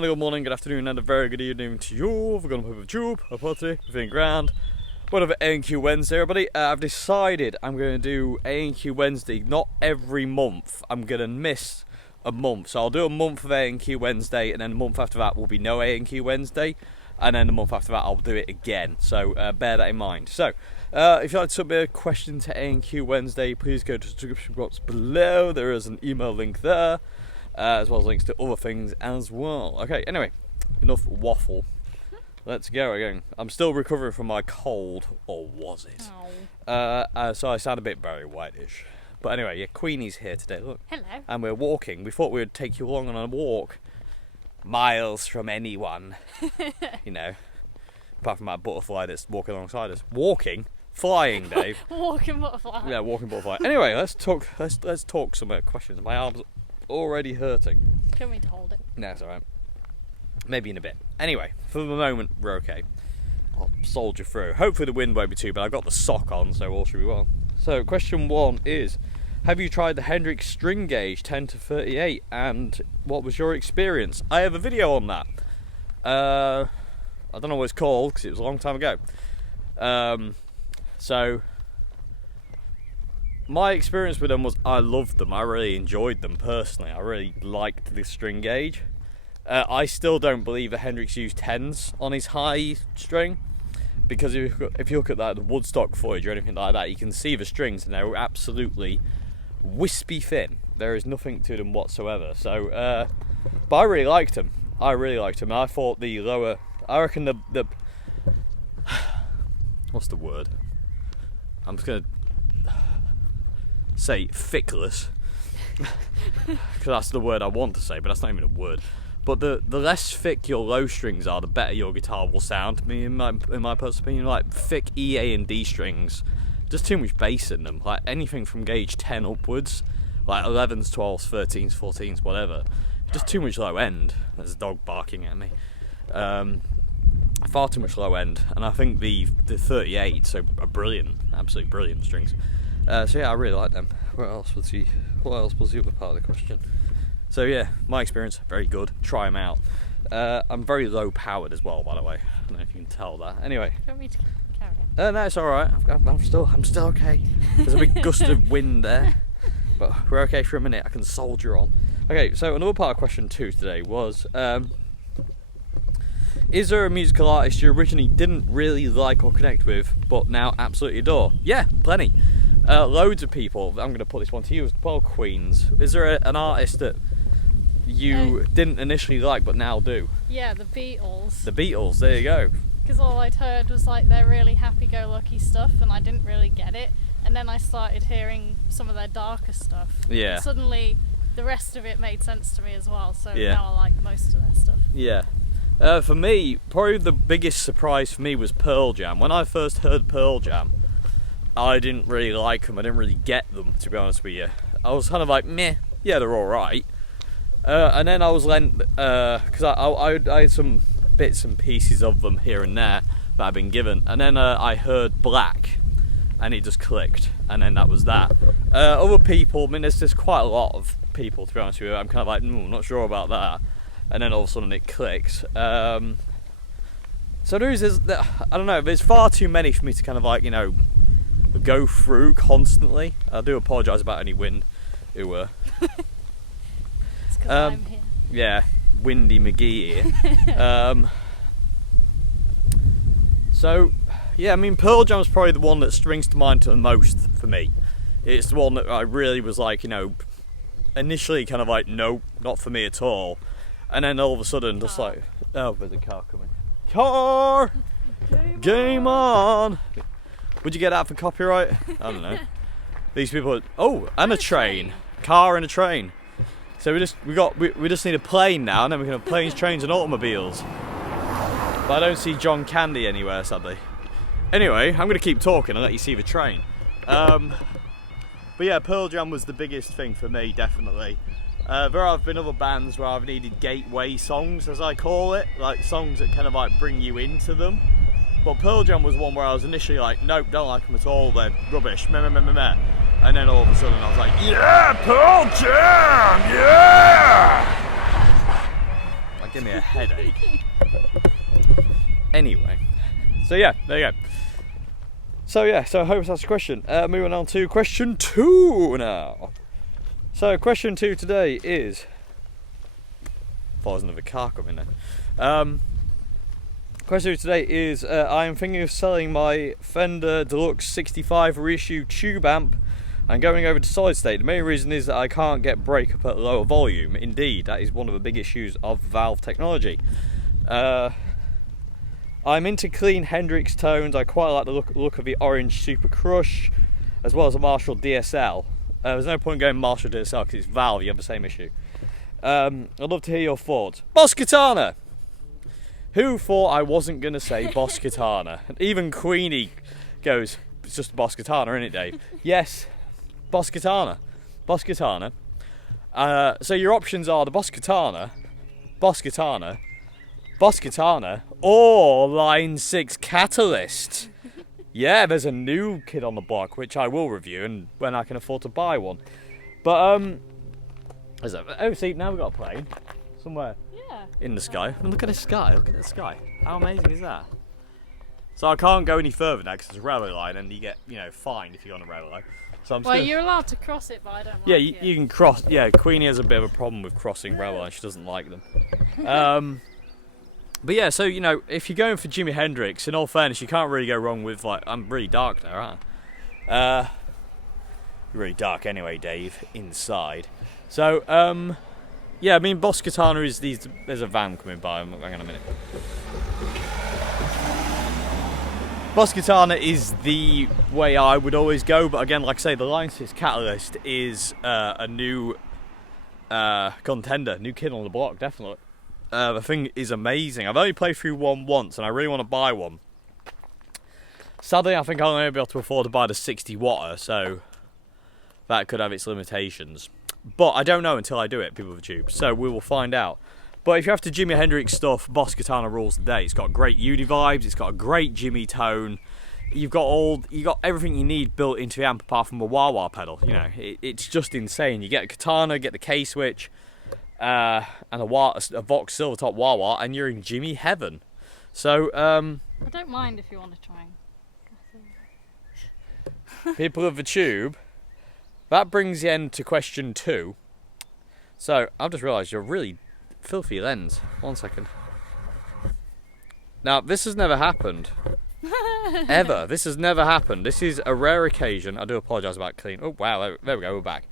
And good morning, good afternoon, and a very good evening to you. We're going to put a tube, a party, feeling grand. Whatever, A&Q Wednesday, everybody. I've decided I'm going to do A&Q Wednesday, not every month. I'm going to miss a month. So I'll do a month of A&Q Wednesday, and then a month after that will be no A&Q Wednesday. And then the month after that I'll do it again. So bear that in mind. So if you'd like to submit a question to A&Q Wednesday, please go to the description box below. There is an email link there. As well as links to other things as well. Okay, anyway, enough waffle. Let's go again. I'm still recovering from my cold, or was it? So I sound a bit Barry White-ish. But anyway, yeah, Queenie's here today, look. Hello. And we're walking. We thought we would take you along on a walk. Miles from anyone. You know. Apart from that butterfly that's walking alongside us. Walking? Flying, Dave. Walking butterfly. Yeah, walking butterfly. Anyway, let's talk some questions. My arms already hurting. Do you want me to hold it? No, it's alright. Maybe in a bit. Anyway, for the moment, we're okay. I'll soldier through. Hopefully the wind won't be too bad. I've got the sock on, so all should be well. So, question 1 is, have you tried the Hendrix string gauge 10 to 38, and what was your experience? I have a video on that. I don't know what it's called, because it was a long time ago. So, my experience with them was I loved them. I really enjoyed them personally. I really liked the string gauge. I still don't believe that Hendrix used 10s on his high string, because if you look at that, the Woodstock footage or anything like that, you can see the strings and they're absolutely wispy thin. There is nothing to them whatsoever. So, but I really liked them. I thought the lower, I reckon the what's the word? I'm just gonna say thickless, because that's the word I want to say, but that's not even a word. But the less thick your low strings are, the better your guitar will sound to me, in my personal opinion. Like thick E, A and D strings, just too much bass in them. Like anything from gauge 10 upwards, like 11s, 12s, 13s, 14s, whatever, just too much low end. There's a dog barking at me. Far too much low end, and I think the 38s are brilliant, absolutely brilliant strings. So yeah, I really like them. What else was the other part of the question? So yeah, my experience, very good. Try them out. I'm very low powered as well, by the way. I don't know if you can tell that. Anyway. Do you want me to carry it? No, it's all right. I'm still okay. There's a big gust of wind there, but we're okay for a minute. I can soldier on. Okay, so another part of question 2 today was, is there a musical artist you originally didn't really like or connect with, but now absolutely adore? Yeah, plenty. Loads of people. I'm going to put this one to you as well, Queens. Is there an artist that you didn't initially like but now do? Yeah, the Beatles. The Beatles, there you go. Because all I'd heard was like their really happy-go-lucky stuff, and I didn't really get it. And then I started hearing some of their darker stuff. Yeah. And suddenly, the rest of it made sense to me as well. So Yeah. now I like most of their stuff. Yeah. For me, probably the biggest surprise for me was Pearl Jam. When I first heard Pearl Jam, I didn't really like them. I didn't really get them, to be honest with you. I was kind of like, meh, yeah, they're all right. And then I was lent, because I had some bits and pieces of them here and there that I'd been given. And then I heard Black, and it just clicked. And then that was that. Other people, I mean, there's quite a lot of people, to be honest with you. I'm kind of like, not sure about that. And then all of a sudden it clicks. So there's I don't know, there's far too many for me to kind of like, go through constantly. I do apologise about any wind who It's because I'm here. Yeah, Windy McGee here. So yeah, I mean, Pearl Jam's probably the one that springs to mind the most for me. It's the one that I really was like, initially kind of like, no, not for me at all. And then all of a sudden, just like, oh, there's a car coming. Car! Game on! Would you get that for copyright? I don't know. These people and a train. Car and a train. So we just need a plane now, and then we can have planes, trains and automobiles. But I don't see John Candy anywhere, sadly. Anyway, I'm going to keep talking and let you see the train. But yeah, Pearl Jam was the biggest thing for me, definitely. There have been other bands where I've needed gateway songs, as I call it, like songs that kind of like bring you into them. But Pearl Jam was one where I was initially like, nope, don't like them at all, they're rubbish, meh, meh, meh, meh, meh. And then all of a sudden I was like, yeah, Pearl Jam, yeah! I That gave me a headache. Anyway, so yeah, there you go. So yeah, so I hope that's a question. Moving on to question 2 now. So question 2 today is... I thought there was another car coming there. Question 2 today is, I am thinking of selling my Fender Deluxe 65 reissue tube amp and going over to solid state. The main reason is that I can't get breakup at lower volume. Indeed, that is one of the big issues of valve technology. I'm into clean Hendrix tones. I quite like the look of the orange Super Crush, as well as a Marshall DSL. There's no point going Marshall DSL because it's valve, you have the same issue. I'd love to hear your thoughts. Boss Katana! Who thought I wasn't going to say Boss Katana? And even Queenie goes, it's just Boss Katana, isn't it, Dave? Yes, Boss Katana. Boss Katana. So your options are the Boss Katana, Boss Katana, Boss Katana, or Line 6 Catalyst. Yeah, there's a new kid on the block, which I will review, and when I can afford to buy one. But, oh, see, now we've got a plane. Somewhere in the sky. And look at the sky, look at the sky. How amazing is that? So I can't go any further now, because it's a railway line, and you get, fined if you're on a railway line. So I'm well, you're allowed to cross it, but I don't like it. Yeah, you can cross. Yeah, Queenie has a bit of a problem with crossing railway lines. She doesn't like them. But yeah, so, if you're going for Jimi Hendrix, in all fairness, you can't really go wrong with, I'm really dark there, aren't I? You're really dark anyway, Dave, inside. So, yeah, I mean, Boss Katana is there's a van coming by, hang on a minute. Boss Katana is the way I would always go, but again, like I say, the Line 6 Catalyst is a new contender, new kid on the block, definitely. The thing is amazing. I've only played through one once, and I really want to buy one. Sadly, I think I'll only be able to afford to buy the 60 watter, so that could have its limitations. But I don't know until I do it, people of the tube, so we will find out. But if you're after Jimi Hendrix stuff, Boss Katana rules the day. It's got great Uni vibes, it's got a great Jimmy tone. You've got everything you need built into the amp apart from a wah-wah pedal. It's just insane. You get a Katana, get the K-switch, and a Vox Silvertop wah-wah, and you're in Jimmy heaven. So, I don't mind if you want to try and... people of the tube, that brings the end to question 2. So, I've just realised you're really filthy lens. 1 second. Now, this has never happened. Ever. This has never happened. This is a rare occasion. I do apologise about clean. Oh, wow, there we go, we're back.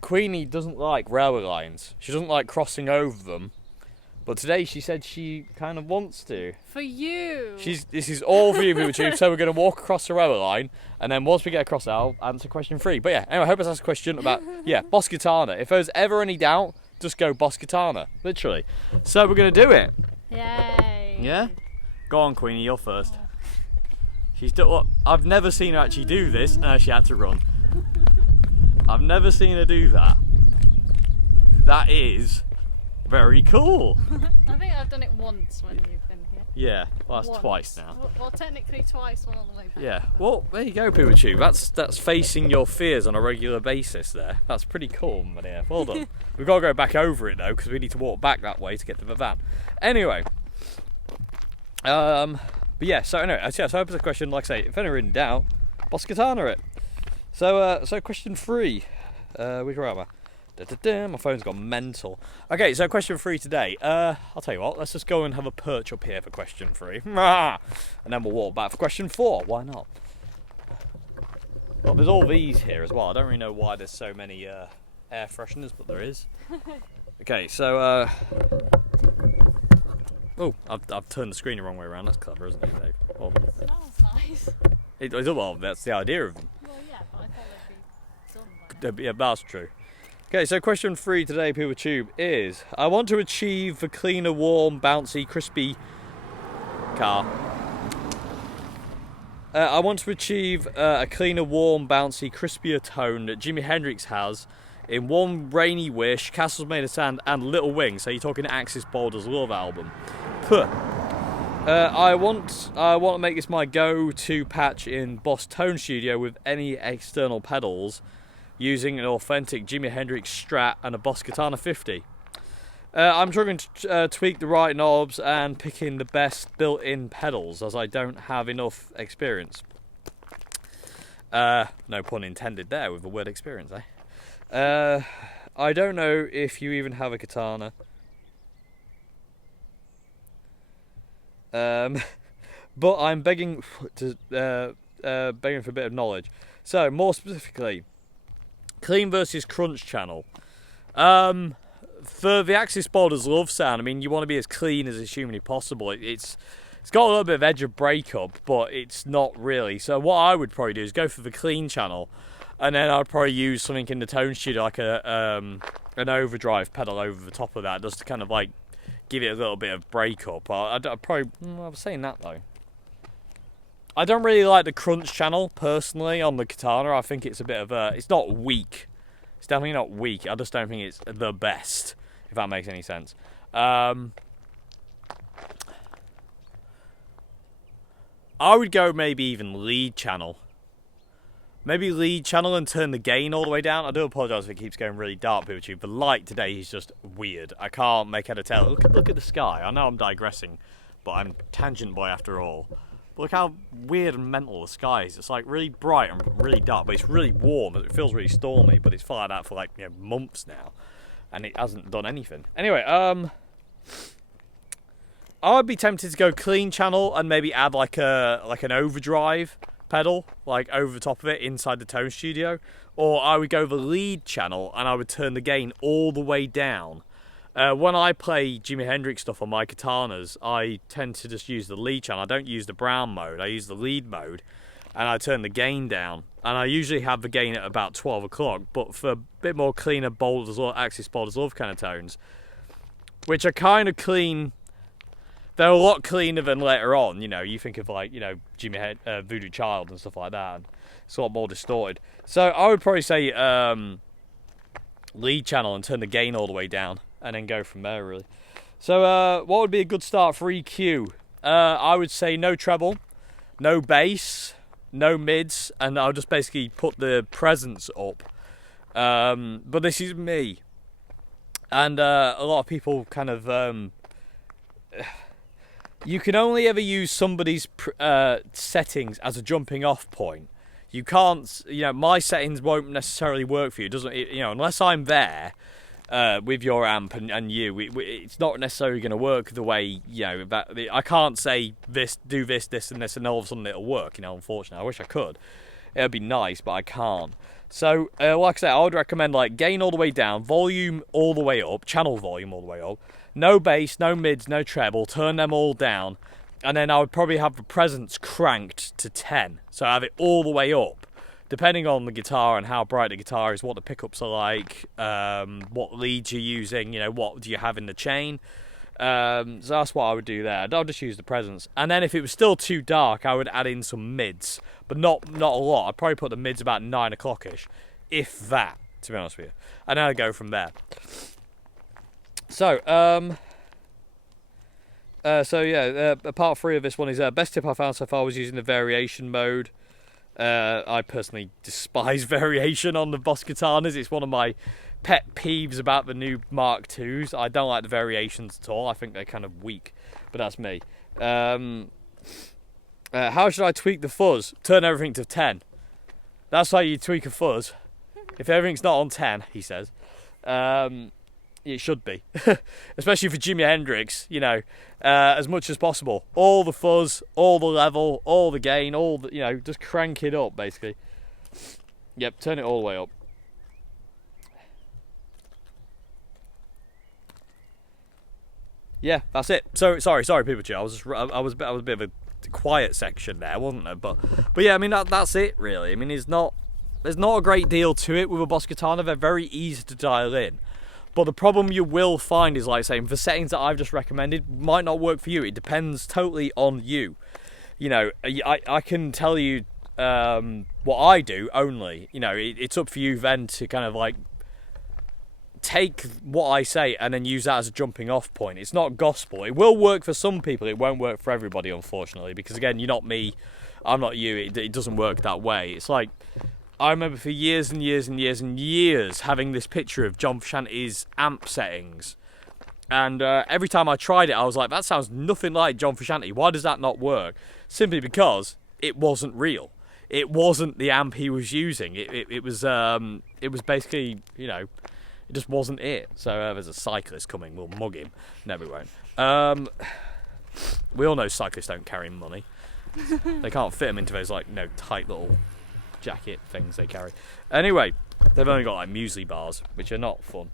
Queenie doesn't like railway lines. She doesn't like crossing over them. But today she said she kind of wants to. For you. This is all for you, people tube. So we're going to walk across the railway line, and then once we get across, I'll answer question 3. But yeah, anyway, I hope I asked a question about Boss Katana. If there's ever any doubt, just go Boss Katana, literally. So we're going to do it. Yay. Yeah. Go on, Queenie, you're first. She's done. Well, I've never seen her actually do this. No, she had to run. I've never seen her do that. That is very cool. I think I've done it once when you've been here. Yeah, well, that's twice now. Well, technically twice, one on the way back. Yeah, well, there you go, people tube. That's facing your fears on a regular basis there. That's pretty cool, my dear. Well done. We've got to go back over it, though, because we need to walk back that way to get to the van. Anyway. But yeah, so anyway, so I hope it's a question, like I say, if any in doubt, Boss Katana it. So question 3. Which way am I? My phone's gone mental. Okay, so question 3 today. I'll tell you what, let's just go and have a perch up here for question 3. And then we'll walk back for question 4. Why not? Well, there's all these here as well. I don't really know why there's so many air fresheners, but there is. Okay, so oh, I've turned the screen the wrong way around. That's clever, isn't it, Dave? Well, It smells nice. Well, that's the idea of them. Well, yeah, but I thought they'd be done by now. Yeah, that's true. Okay, so question 3 today, people tube, is I want to achieve the cleaner, warm, bouncy, crispy car. I want to achieve a cleaner, warm, bouncy, crispier tone that Jimi Hendrix has in One Rainy Wish, Castles Made of Sand, and Little Wing. So you're talking Axis Boulder's Love album. I want to make this my go-to patch in Boss Tone Studio with any external pedals, using an authentic Jimi Hendrix Strat and a Boss Katana 50. I'm struggling to tweak the right knobs and picking the best built-in pedals, as I don't have enough experience. No pun intended there with the word experience, eh? I don't know if you even have a Katana. But I'm begging for a bit of knowledge. So, more specifically, clean versus crunch channel. For the Axis Borders Love sound, I mean, you want to be as clean as humanly possible. It's got a little bit of edge of breakup, but it's not really. So what I would probably do is go for the clean channel, and then I'd probably use something in the tone studio, like an overdrive pedal over the top of that, just to kind of like give it a little bit of breakup. I was saying that though. I don't really like the crunch channel personally on the Katana. I think it's a bit of a. It's not weak. It's definitely not weak. I just don't think it's the best, if that makes any sense. I would go maybe even lead channel. Maybe lead channel and turn the gain all the way down. I do apologise if it keeps going really dark, people. The light today is just weird. I can't make head or tail. Look at the sky. I know I'm digressing, but I'm tangent boy after all. But look how weird and mental the sky is. It's like really bright and really dark, but it's really warm. It feels really stormy, but it's fired out for like months now, and it hasn't done anything. Anyway, I would be tempted to go clean channel and maybe add like an overdrive pedal like over the top of it inside the tone studio, or I would go the lead channel and I would turn the gain all the way down. When I play Jimi Hendrix stuff on my Katanas, I tend to just use the lead channel. I don't use the brown mode, I use the lead mode, and I turn the gain down. And I usually have the gain at about 12 o'clock, but for a bit more cleaner Boulders Love, Axis Boulders Love kind of tones, which are kind of clean. They're a lot cleaner than later on, you think of like, Jimi Voodoo Child and stuff like that, and it's a lot more distorted. So I would probably say lead channel and turn the gain all the way down, and then go from there, really. So what would be a good start for EQ? I would say no treble, no bass, no mids, and I'll just basically put the presence up. But this is me. And a lot of people kind of... you can only ever use somebody's settings as a jumping off point. You can't, my settings won't necessarily work for you. It doesn't, unless I'm there with your amp and you, it's not necessarily going to work the way, I can't say this, do this, this and this, and all of a sudden it'll work, unfortunately. I wish I could. It would be nice, but I can't. So, like I said, I would recommend like gain all the way down, volume all the way up, channel volume all the way up, no bass, no mids, no treble, turn them all down, and then I would probably have the presence cranked to 10, so I have it all the way up, depending on the guitar and how bright the guitar is, what the pickups are like, what leads you're using, what do you have in the chain. So that's what I would do there. I'll just use the presence. And then if it was still too dark, I would add in some mids, but not a lot. I'd probably put the mids about 9 o'clock-ish, if that, to be honest with you. And then I'd go from there. So, part 3 of this one is best tip I found so far was using the variation mode. I personally despise variation on the Boss Katanas. It's one of my pet peeves about the new Mark IIs. I don't like the variations at all. I think they're kind of weak, but that's me. How should I tweak the fuzz? Turn everything to 10. That's how you tweak a fuzz. If everything's not on 10, he says. It should be. Especially for Jimi Hendrix, as much as possible. All the fuzz, all the level, all the gain, all the, just crank it up, basically. Yep, turn it all the way up. Yeah, that's it. So sorry, people. I was a bit of a quiet section there, wasn't there? But yeah, I mean that's it really. I mean, there's not a great deal to it with a Boss Katana. They're very easy to dial in. But the problem you will find is, like saying, the settings that I've just recommended might not work for you. It depends totally on you. I can tell you what I do only. It's up for you then to kind of like take what I say and then use that as a jumping off point. It's not gospel. It will work for some people. It won't work for everybody, unfortunately, because again, you're not me, I'm not you. It doesn't work that way. It's like, I remember for years and years and years and years having this picture of John Frusciante's amp settings And every time I tried it, I was like, that sounds nothing like John Frusciante. Why does that not work? Simply because it wasn't real. It wasn't the amp he was using. It was basically, you know, it just wasn't it. So there's a cyclist coming, we'll mug him. No, we won't. We all know cyclists don't carry money. They can't fit them into those, like, you know, tight little jacket things they carry. Anyway, they've only got like muesli bars, which are not fun.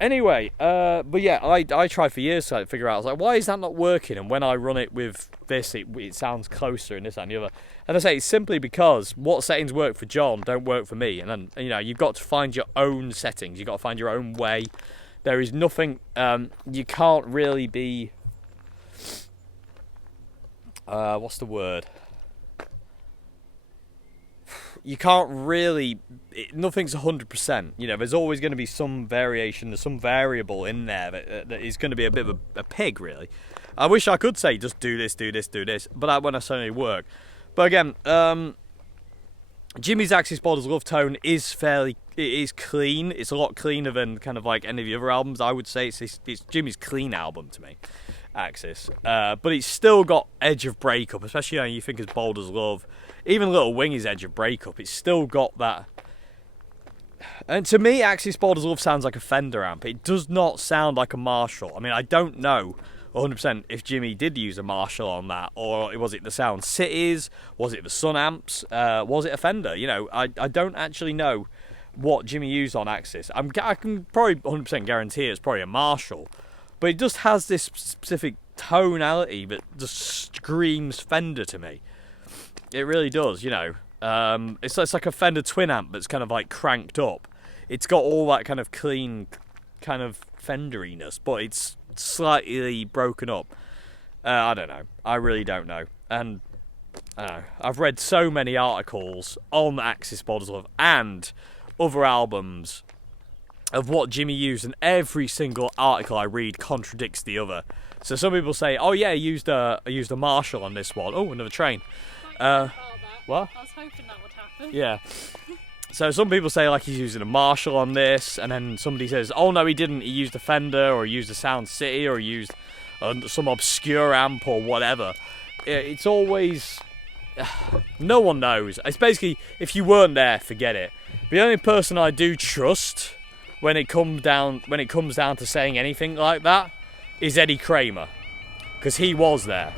Anyway, but yeah, I tried for years to figure out, I was like, why is that not working? And when I run it with this, it sounds closer and this, that and the other. And I say it's simply because what settings work for John don't work for me. And then, you know, you've got to find your own settings. You've got to find your own way. There is nothing, you can't really be, what's the word? You can't really, nothing's 100%. You know, there's always going to be some variation, there's some variable in there that is going to be a bit of a pig, really. I wish I could say just do this, but that won't necessarily work. But again, Jimmy's Axis Borders Love tone is it is clean. It's a lot cleaner than kind of like any of the other albums. I would say it's Jimmy's clean album to me, Axis. But it's still got edge of breakup, especially when you think as Borders Love. Even Little Wingy's edge of breakup, it's still got that. And to me, Axis Borders Love sounds like a Fender amp. It does not sound like a Marshall. I mean, I don't know 100% if Jimmy did use a Marshall on that, or was it the Sound Cities, was it the Sun amps, was it a Fender? You know, I don't actually know what Jimmy used on Axis. I can probably 100% guarantee it's probably a Marshall, but it just has this specific tonality that just screams Fender to me. It really does, you know. It's like a Fender twin amp that's kind of like cranked up. It's got all that kind of clean, kind of Fenderiness, but it's slightly broken up. I don't know. I really don't know. And I don't know. I've read so many articles on Axis Borders Love and other albums of what Jimmy used, and every single article I read contradicts the other. So some people say, "Oh yeah, I used a Marshall on this one." Oh, another train. What? I was hoping that would happen. Yeah. So some people say like he's using a Marshall on this, and then somebody says, "Oh no, he didn't. He used a Fender, or he used a Sound City, or he used some obscure amp, or whatever." It's always no one knows. It's basically, if you weren't there, forget it. The only person I do trust when it comes down to saying anything like that is Eddie Kramer, because he was there.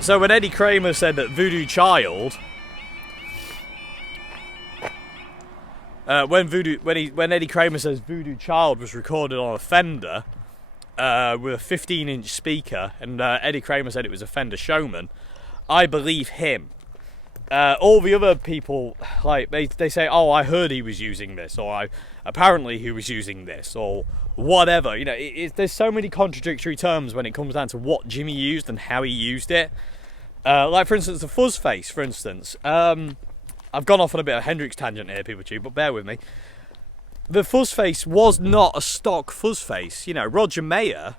So when Eddie Kramer said that Voodoo Child, when Eddie Kramer says Voodoo Child was recorded on a Fender with a 15-inch speaker, and Eddie Kramer said it was a Fender Showman, I believe him. All the other people, like they say, "Oh, I heard he was using this," or apparently he was using this, or whatever. You know, there's so many contradictory terms when it comes down to what Jimmy used and how he used it. Like, for instance, the fuzz face, for instance. I've gone off on a bit of a Hendrix tangent here, people too, but bear with me. The fuzz face was not a stock fuzz face. You know, Roger Mayer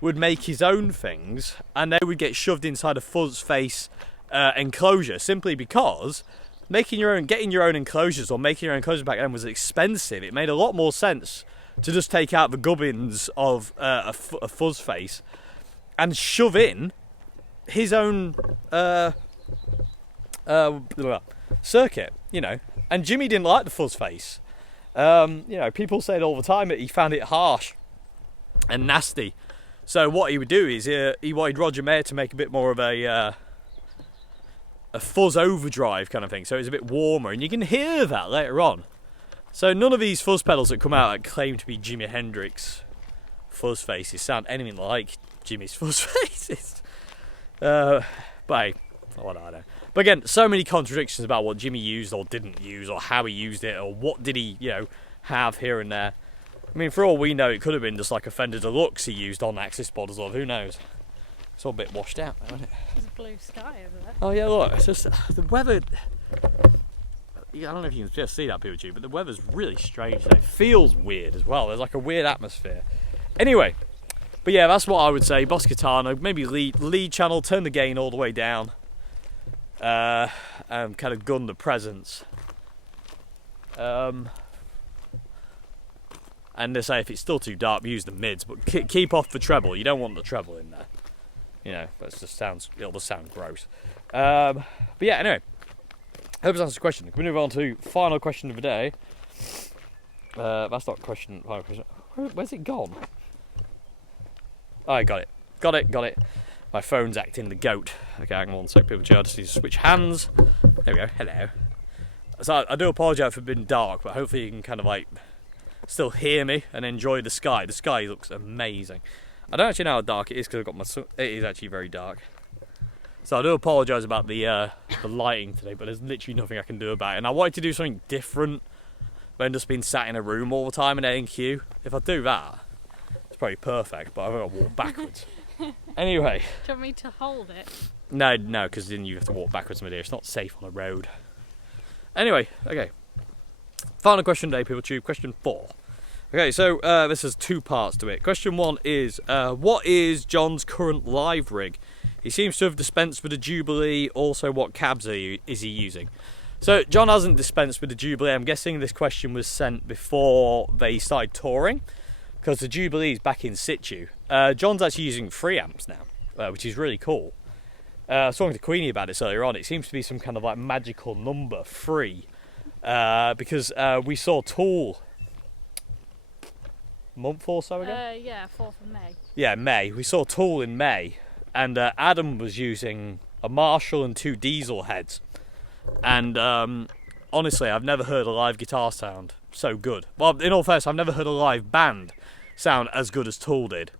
would make his own things, and they would get shoved inside a fuzz face enclosure, simply because getting your own enclosures, or making your own enclosures back then, was expensive. It made a lot more sense to just take out the gubbins of a fuzz face and shove in his own circuit, you know. And Jimmy didn't like the fuzz face. You know, people said all the time that he found it harsh and nasty. So what he would do is he wanted Roger Mayer to make a bit more of a fuzz overdrive kind of thing, so it was a bit warmer, and you can hear that later on. So none of these fuzz pedals that come out that claim to be Jimi Hendrix fuzz faces sound anything like Jimmy's fuzz faces. But hey, what I know. But again, so many contradictions about what Jimmy used or didn't use, or how he used it, or what did he, you know, have here and there. I mean, for all we know, it could have been just like a Fender Deluxe he used on Axis Borders Love. Who knows? It's all a bit washed out now, isn't it? There's a blue sky over there. Oh yeah, look, it's just the weather. I don't know if you can just see that, people too, but the weather's really strange today. It feels weird as well. There's like a weird atmosphere. Anyway, but yeah, that's what I would say. Boss Katana, maybe lead channel, turn the gain all the way down, and kind of gun the presence. And they say if it's still too dark, use the mids, but keep off the treble. You don't want the treble in there. You know, it'll just sound gross. But yeah, anyway, hope this answers the question. Can we move on to final question of the day? That's not question. Final question. Where's it gone? Oh, I got it. My phone's acting the goat. Okay, hang on one sec, people. I just need to switch hands. There we go. Hello. So I do apologise for being dark, but hopefully you can kind of like still hear me and enjoy the sky. The sky looks amazing. I don't actually know how dark it is because I've got my. It is actually very dark. So I do apologise about the lighting today, but there's literally nothing I can do about it. And I wanted to do something different than just being sat in a room all the time in A&Q. If I do that, it's probably perfect, but I've got to walk backwards. Anyway. Do you want me to hold it? No, because then you have to walk backwards, my dear. It's not safe on a road. Anyway, okay. Final question today, people. Tube. Question 4. Okay, so this has 2 parts to it. Question 1 is, what is John's current live rig? He seems to have dispensed with the Jubilee. Also, what cabs is he using? So, John hasn't dispensed with the Jubilee. I'm guessing this question was sent before they started touring, because the Jubilee is back in situ. John's actually using 3 amps now, which is really cool. I was talking to Queenie about this earlier on. It seems to be some kind of like magical number, 3, because we saw Tool a month or so ago. Yeah, 4th of May. Yeah, May. We saw Tool in May, and Adam was using a Marshall and 2 diesel heads. And honestly, I've never heard a live guitar sound so good. Well, in all fairness, I've never heard a live band sound as good as Tool did.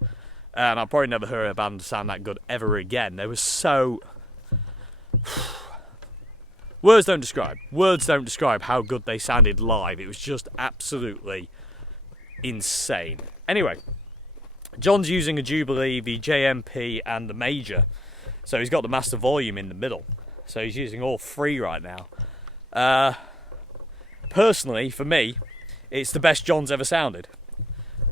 And I've probably never heard a band sound that good ever again. They were so... Words don't describe how good they sounded live. It was just absolutely insane. Anyway, John's using a Jubilee, the JMP and the Major. So he's got the master volume in the middle. So he's using all 3 right now. Personally, for me, it's the best John's ever sounded.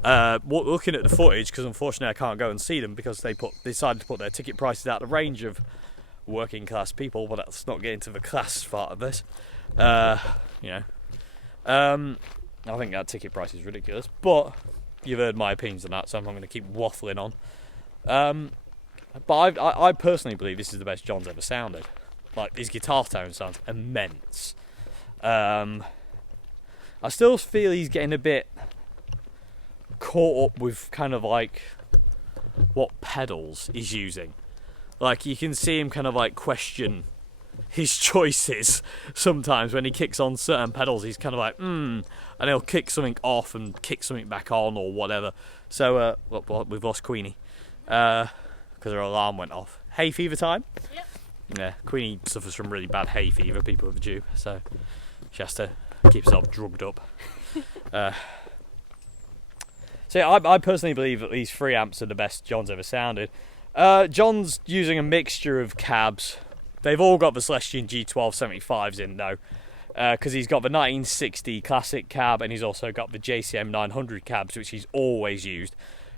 Looking at the footage, because unfortunately I can't go and see them because they decided to put their ticket prices out of the range of working class people, but let's not get into the class part of this. I think that ticket price is ridiculous, but you've heard my opinions on that, so I'm not going to keep waffling on. But I personally believe this is the best John's ever sounded. Like, his guitar tone sounds immense. I still feel he's getting a bit caught up with kind of like what pedals he's using. Like, you can see him kind of like question his choices sometimes when he kicks on certain pedals. He's kind of like, and he'll kick something off and kick something back on or whatever. So, we've lost Queenie because her alarm went off. Hay fever time? Yep. Yeah, Queenie suffers from really bad hay fever, people with a tube, so she has to keep herself drugged up. So yeah, I personally believe that these 3 amps are the best John's ever sounded. John's using a mixture of cabs. They've all got the Celestion G1275s in though, because he's got the 1960 classic cab and he's also got the JCM 900 cabs, which he's always used.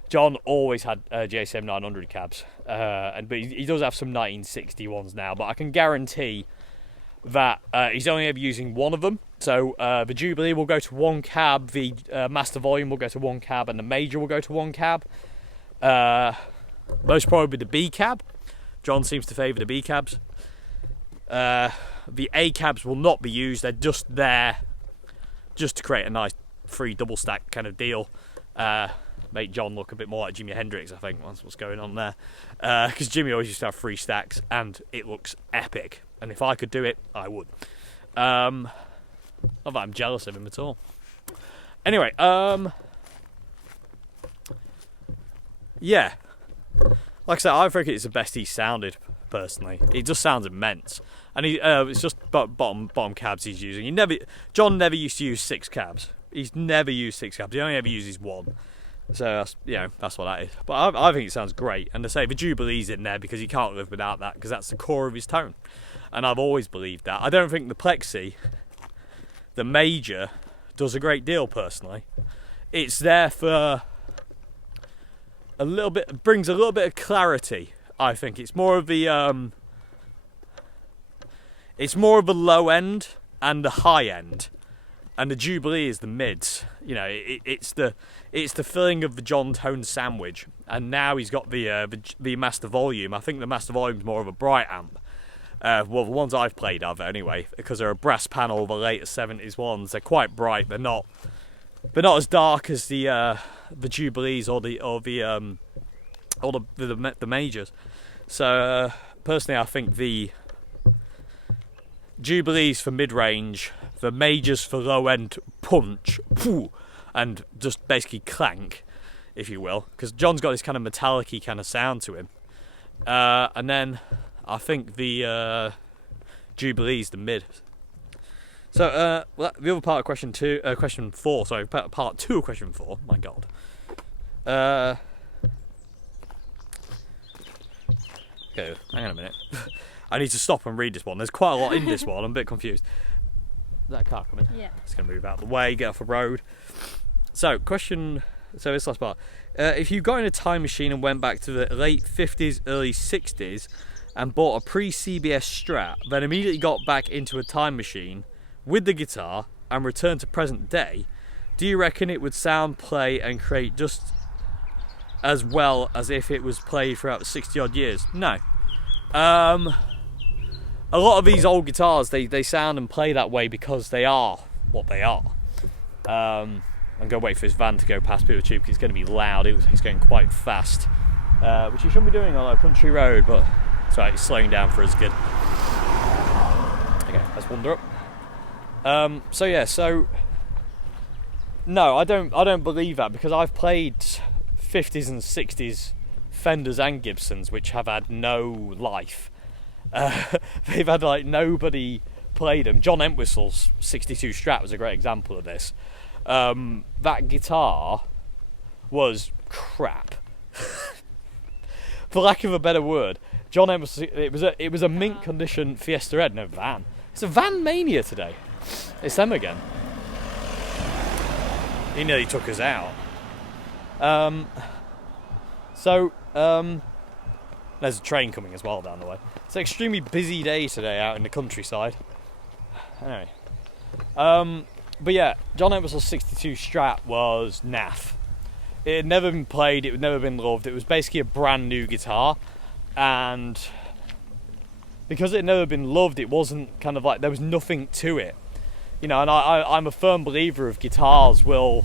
John always had JCM 900 cabs, but he does have some 1960 ones now, but I can guarantee that he's only ever using one of them. So the Jubilee will go to 1 cab, the Master Volume will go to 1 cab, and the Major will go to 1 cab. Most probably the B cab. John seems to favour the B cabs. The A cabs will not be used. They're just there just to create a nice free double stack kind of deal. Make John look a bit more like Jimi Hendrix, I think. That's what's going on there. Because Jimmy always used to have 3 stacks, and it looks epic. And if I could do it, I would. Not that I'm jealous of him at all. Anyway, yeah. Like I said, I think it's the best he's sounded, personally. It just sounds immense. And it's just bottom cabs he's using. John never used to use 6 cabs. He's never used 6 cabs. He only ever uses 1. So that's what that is. But I think it sounds great. And to say the Jubilee's in there because he can't live without that, because that's the core of his tone. And I've always believed that. I don't think the Plexi, the Major, does a great deal personally. It's there for a little bit, brings a little bit of clarity. I think it's more of the low end and the high end. and the Jubilee is the mids. You know, it's the filling of the John Tone sandwich. And now he's got the Master Volume. I think the Master Volume's more of a bright amp. Well, the ones I've played have anyway, because they're a brass panel. The later 70s ones, they're quite bright. They're not as dark as the Jubilees or the majors. So personally, I think the Jubilees for mid-range, the majors for low-end punch, and just basically clank, if you will, because John's got this kind of metallic-y kind of sound to him. And then I think the Jubilee's the mid. So the other part of question 4, sorry, part 2 of question 4. My God. Okay, hang on a minute. I need to stop and read this one. There's quite a lot in this one. I'm a bit confused. Is that a car coming? Yeah. It's going to move out of the way, get off the road. So, this last part. If you got in a time machine and went back to the late 50s, early 60s and bought a pre-CBS Strat, then immediately got back into a time machine with the guitar and returned to present day, do you reckon it would sound, play and create just as well as if it was played throughout the 60 odd years? No. A lot of these old guitars, they sound and play that way because they are what they are. I'm going to wait for this van to go past Silver Jubilee because it's going to be loud. It's going quite fast, which you shouldn't be doing on a country road, but it's alright, it's slowing down for us good. Okay, let's wander up. So no, I don't believe that, because I've played 50s and 60s Fenders and Gibsons which have had no life. They've had like nobody play them. John Entwistle's 62 Strat was a great example of this. That guitar was crap. For lack of a better word, John Entwistle, it was a mint condition Fiesta Red, no van. It's a van mania today. It's them again. He nearly took us out. There's a train coming as well down the way. It's an extremely busy day today out in the countryside. Anyway. But yeah, John Entwistle's 62 Strat was naff. It had never been played, it had never been loved. It was basically a brand new guitar. And because it had never been loved, it wasn't kind of like, there was nothing to it. You know, and I'm a firm believer of guitars will,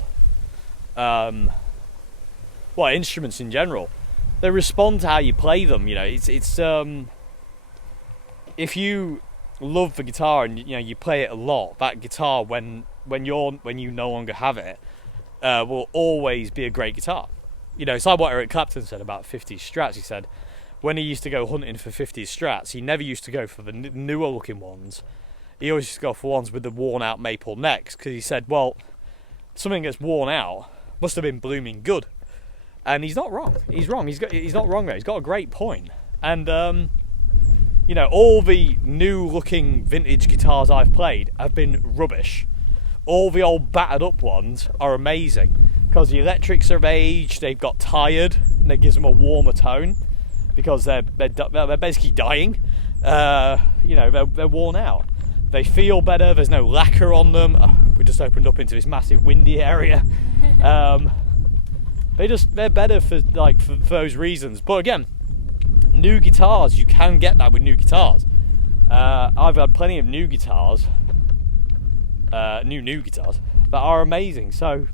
instruments in general, they respond to how you play them. You know, it's if you love the guitar and you play it a lot, that guitar when you no longer have it will always be a great guitar. You know, it's like what Eric Clapton said about 50s Strats. He said when he used to go hunting for 50s Strats, he never used to go for the newer looking ones. He always used to go for ones with the worn out maple necks, because he said, well, something that's worn out must have been blooming good. And he's not wrong. He's wrong. He's not wrong there. He's got a great point. And all the new looking vintage guitars I've played have been rubbish. All the old battered up ones are amazing, because the electrics are aged, they've got tired, and it gives them a warmer tone, because they're basically dying. They're worn out. They feel better. There's no lacquer on them. We just opened up into this massive windy area. They're better for those reasons. But again, new guitars, you can get that with new guitars. I've had plenty of new guitars, new guitars that are amazing. So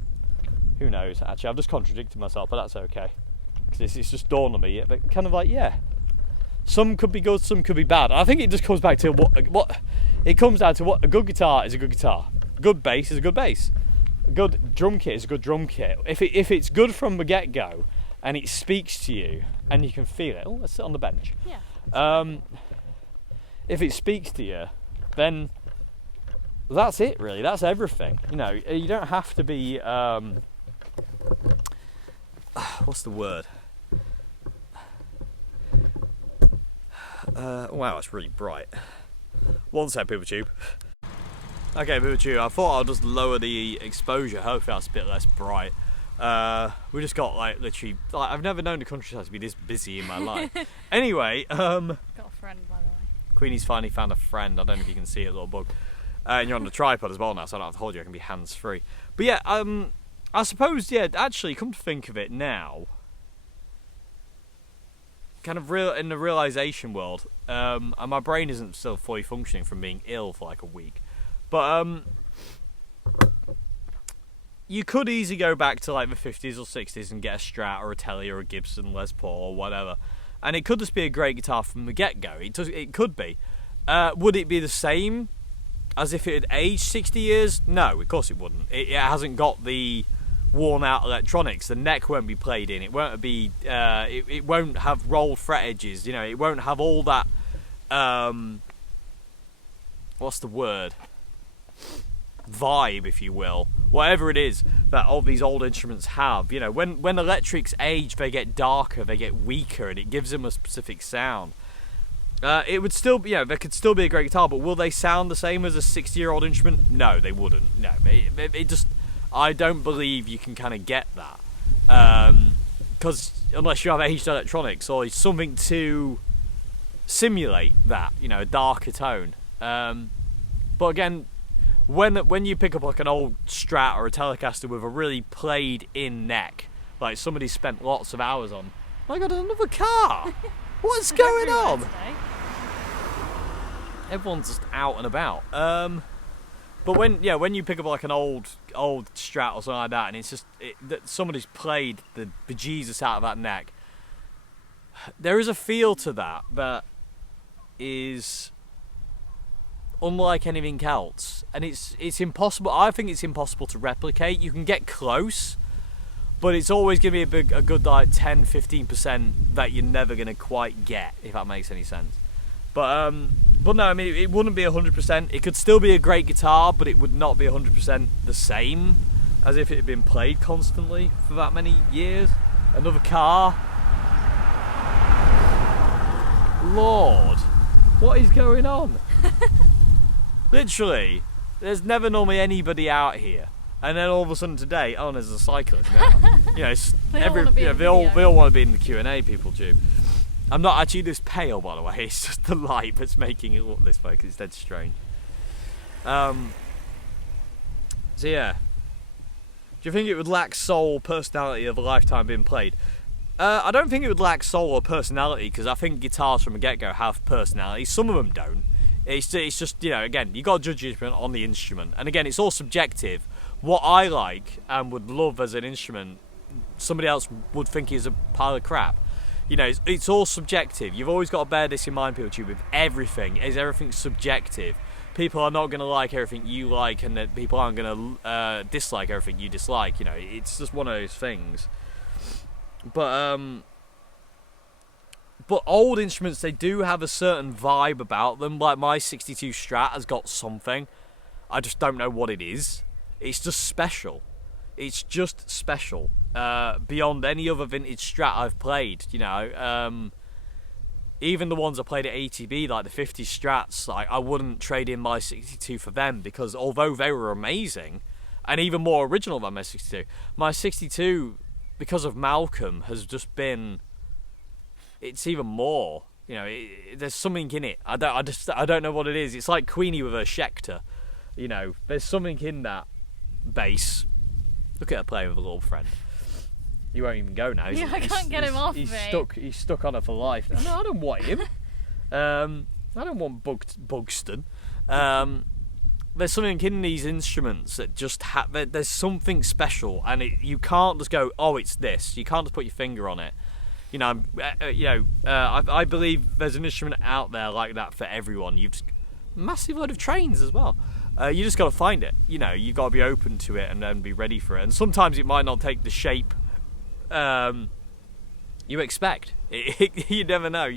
who knows? Actually, I've just contradicted myself, but that's okay, because it's just dawned on me. But kind of like, yeah, some could be good, some could be bad. I think it just comes back to what it comes down to. What a good guitar is a good guitar. A good bass is a good bass. A good drum kit is a good drum kit. If it's good from the get-go and it speaks to you and you can feel it. Oh, let's sit on the bench. Yeah. If it speaks to you, then that's it, really. That's everything. You know, you don't have to be what's the word? Wow, it's really bright. One sec, Silver Tube. Okay, Silver Tube, I thought I'll just lower the exposure. Hopefully that's a bit less bright. We just got literally, I've never known the countryside to be this busy in my life. Anyway, got a friend, by the way. Queenie's finally found a friend. I don't know if you can see it, little bug. And you're on the tripod as well now, so I don't have to hold you. I can be hands-free. But yeah, I suppose, yeah, actually, come to think of it now, kind of in the realization world, and my brain isn't still fully functioning from being ill for like a week, but you could easily go back to like the 50s or 60s and get a Strat or a Telly or a Gibson Les Paul or whatever, and it could just be a great guitar from the get-go. It could be. Would it be the same as if it had aged 60 years? No, of course it wouldn't. It hasn't got the worn-out electronics. The neck won't be played in. It won't be. It won't have rolled fret edges. You know, it won't have all that. What's the word? Vibe, if you will. Whatever it is that all these old instruments have. You know, when electrics age, they get darker, they get weaker, and it gives them a specific sound. It would still be, there could still be a great guitar, but will they sound the same as a 60-year-old instrument? No, they wouldn't. No, it just, I don't believe you can kind of get that, because unless you have aged electronics or something to simulate that, a darker tone. But again, when you pick up like an old Strat or a Telecaster with a really played-in neck, like somebody spent lots of hours on, I got another car. What's going on? Everyone's just out and about. But when you pick up like an old Strat or something like that, and it's just that somebody's played the bejesus out of that neck, there is a feel to that is unlike anything else, and it's impossible. I think it's impossible to replicate. You can get close, but it's always going to be a good like 10-15% that you're never going to quite get, if that makes any sense. But no, I mean, it wouldn't be 100%. It could still be a great guitar, but it would not be 100% the same as if it had been played constantly for that many years. Another car. Lord, what is going on? Literally, there's never normally anybody out here. And then all of a sudden today, there's a cyclist now. They all want to be in the Q&A, people do. I'm not actually this pale, by the way. It's just the light that's making it look this way, because it's dead strange. So yeah. Do you think it would lack soul, personality of a lifetime being played? I don't think it would lack soul or personality, because I think guitars from the get-go have personality. Some of them don't. It's just, again, you got to judge it on the instrument. And again, it's all subjective. What I like and would love as an instrument, somebody else would think is a pile of crap. It's all subjective. You've always got to bear this in mind, people, with everything. Everything's subjective. People are not going to like everything you like, and that people aren't going to dislike everything you dislike. It's just one of those things. But old instruments, they do have a certain vibe about them. Like my 62 Strat has got something. I just don't know what it is. It's just special. It's just special. Beyond any other vintage Strat I've played, even the ones I played at ATB, like the 50 Strats, like I wouldn't trade in my 62 for them, because although they were amazing and even more original than my 62, because of Malcolm, has just been, it's even more. There's something in it. I don't know what it is. It's like Queenie with her Schecter. There's something in that bass. Look at her playing with a little friend. He won't even go now. I can't get him off me. He's stuck on her for life. No, I don't want him. I don't want Bugston. There's something in these instruments that just there's something special, and you can't just go, it's this. You can't just put your finger on it. I believe there's an instrument out there like that for everyone. You've just massive load of trains as well. You just got to find it. You've got to be open to it and then be ready for it. And sometimes it might not take the shape you expect. You never know.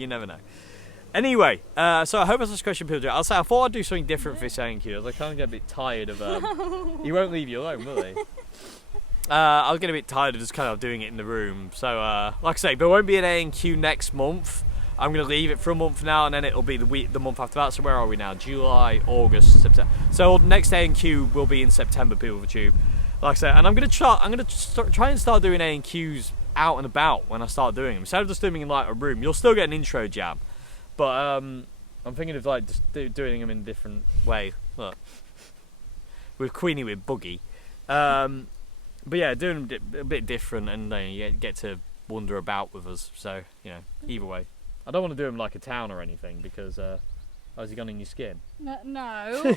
Anyway, so I hope that's a question, people. I thought I'd do something different for this A&Q. I kind of get a bit tired of. He won't leave you alone, will he? I was getting a bit tired of just kind of doing it in the room. So, like I say, there won't be an A&Q next month. I'm going to leave it for a month now, and then it'll be the month after that. So where are we now? July, August, September. So next A&Q will be in September, people of the tube. Like I say, and I'm going to try and start doing A&Qs out and about when I start doing them. Instead of just doing them in like a room, you'll still get an intro jam. But I'm thinking of like just doing them in a different way. Look. with Queenie with Boogie. But yeah, doing a bit different, and you get to wander about with us. So either way, I don't want to do him like a town or anything because has he gone in your skin? No.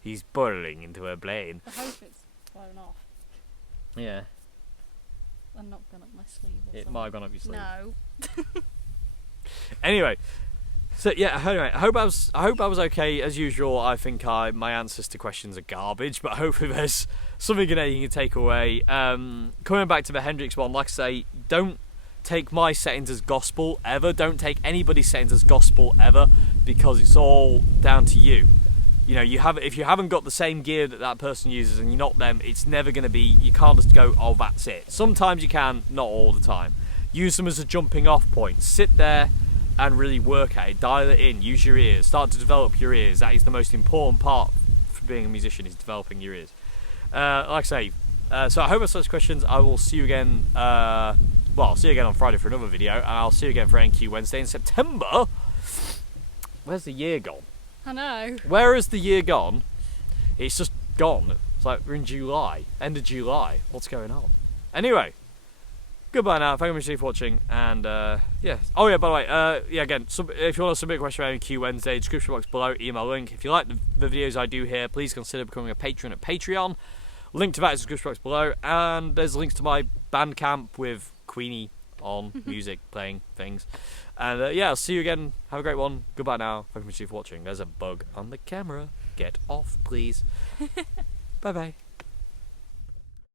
He's burrowing into her brain. I hope it's blown off. Yeah. And not gone up my sleeve. It might have gone up your sleeve. No. Anyway. So yeah, anyway, I hope I was okay as usual. I think my answers to questions are garbage, but hopefully there's something in there you can take away. Coming back to the Hendrix one, like I say, don't take my settings as gospel ever. Don't take anybody's settings as gospel ever, because it's all down to you. If you haven't got the same gear that person uses and you're not them, it's never going to be. You can't just go, oh, that's it. Sometimes you can, not all the time. Use them as a jumping off point. Sit there and really work at it, dial it in, use your ears, start to develop your ears. That is the most important part for being a musician, is developing your ears. Like I say, so I hope I answered those questions. I will see you again, I'll see you again on Friday for another video, and I'll see you again for NQ Wednesday in September. Where's the year gone? I know. Where is the year gone? It's just gone. It's like we're in July, end of July. What's going on? Anyway. Goodbye now. Thank you very much for watching, and yeah. Oh yeah, by the way, again, if you want to submit a question around Q Wednesday, description box below, email link. If you like the videos I do here, please consider becoming a patron at Patreon. Link to that is in the description box below, and there's links to my Bandcamp with Queenie on music, playing things. And yeah, I'll see you again. Have a great one. Goodbye now. Thank you very much for watching. There's a bug on the camera. Get off, please. Bye bye.